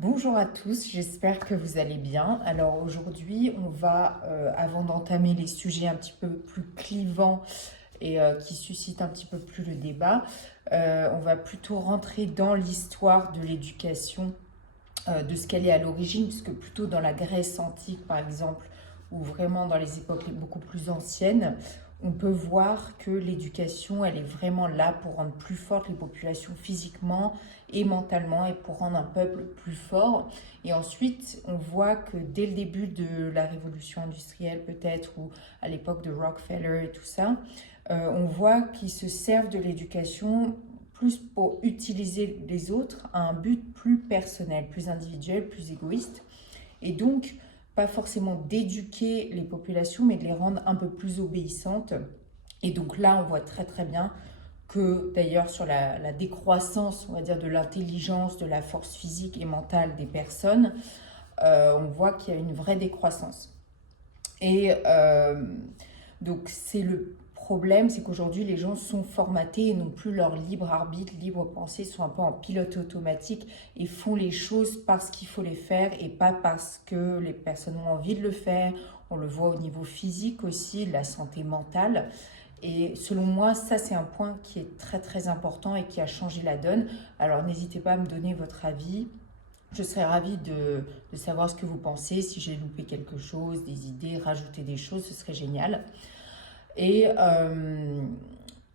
Bonjour à tous, j'espère que vous allez bien. Alors aujourd'hui, on va, avant d'entamer les sujets un petit peu plus clivants et qui suscitent un petit peu plus le débat, on va plutôt rentrer dans l'histoire de l'éducation, de ce qu'elle est à l'origine, puisque plutôt dans la Grèce antique par exemple, ou vraiment dans les époques beaucoup plus anciennes, on peut voir que l'éducation, elle est vraiment là pour rendre plus fortes les populations physiquement et mentalement et pour rendre un peuple plus fort. Et ensuite, on voit que dès le début de la révolution industrielle peut-être, ou à l'époque de Rockefeller et tout ça, on voit qu'ils se servent de l'éducation plus pour utiliser les autres à un but plus personnel, plus individuel, plus égoïste. Et donc, pas forcément d'éduquer les populations, mais de les rendre un peu plus obéissantes. Et donc là, on voit très très bien que d'ailleurs sur la décroissance, on va dire, de l'intelligence, de la force physique et mentale des personnes, on voit qu'il y a une vraie décroissance. Et donc c'est le problème, c'est qu'aujourd'hui les gens sont formatés et n'ont plus leur libre arbitre, libre pensée, sont un peu en pilote automatique et font les choses parce qu'il faut les faire et pas parce que les personnes ont envie de le faire. On le voit au niveau physique aussi, de la santé mentale. Et selon moi, ça c'est un point qui est très très important et qui a changé la donne. Alors n'hésitez pas à me donner votre avis. Je serais ravie de savoir ce que vous pensez, si j'ai loupé quelque chose, des idées, rajouter des choses, ce serait génial. Et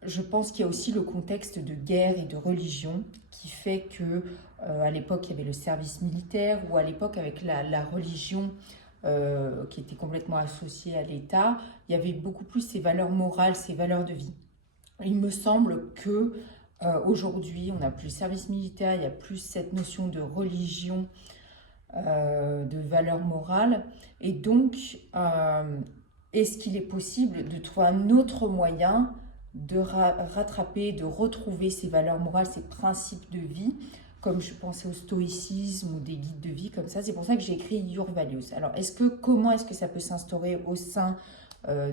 je pense qu'il y a aussi le contexte de guerre et de religion qui fait que à l'époque il y avait le service militaire ou à l'époque avec la religion qui était complètement associée à l'État, il y avait beaucoup plus ces valeurs morales, ces valeurs de vie. Il me semble que aujourd'hui on n'a plus le service militaire, il n'y a plus cette notion de religion, de valeurs morales. Et donc, est-ce qu'il est possible de trouver un autre moyen de rattraper, de retrouver ces valeurs morales, ces principes de vie, comme je pensais au stoïcisme ou des guides de vie comme ça. C'est pour ça que j'ai écrit Your Values. Alors, comment est-ce que ça peut s'instaurer au sein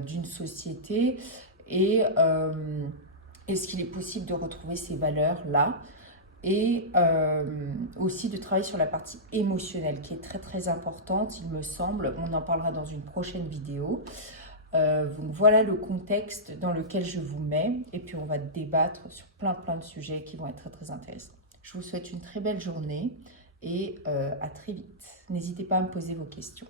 d'une société et est-ce qu'il est possible de retrouver ces valeurs-là et aussi de travailler sur la partie émotionnelle qui est très très importante, il me semble. On en parlera dans une prochaine vidéo. Donc voilà le contexte dans lequel je vous mets et puis on va débattre sur plein de sujets qui vont être très très intéressants. Je vous souhaite une très belle journée et à très vite. N'hésitez pas à me poser vos questions.